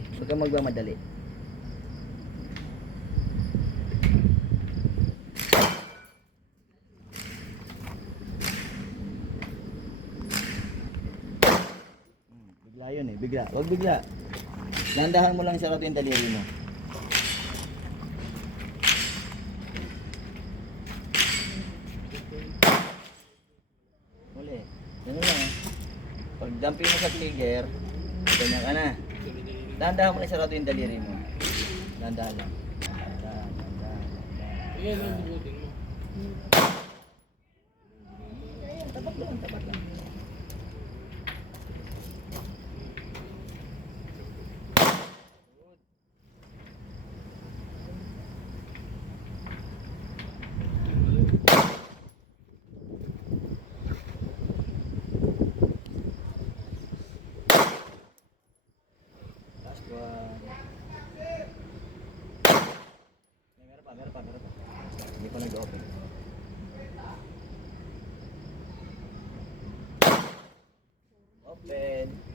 Huwag kang magmamadali. Bigla yun eh, bigla. Huwag bigla. Nandahan mo lang sa rato yung daliri mo. Uli. Ganun lang eh. Pag dumping mo sa trigger, ganyan ka na. Nandahan mo lang sa rato yung daliri mo. Nandahan lang. Nandahan. Ayan ang dugutin mo. Tapat lang, tapat lang. Last one. Meron pa. Hindi pa nag-open. Open.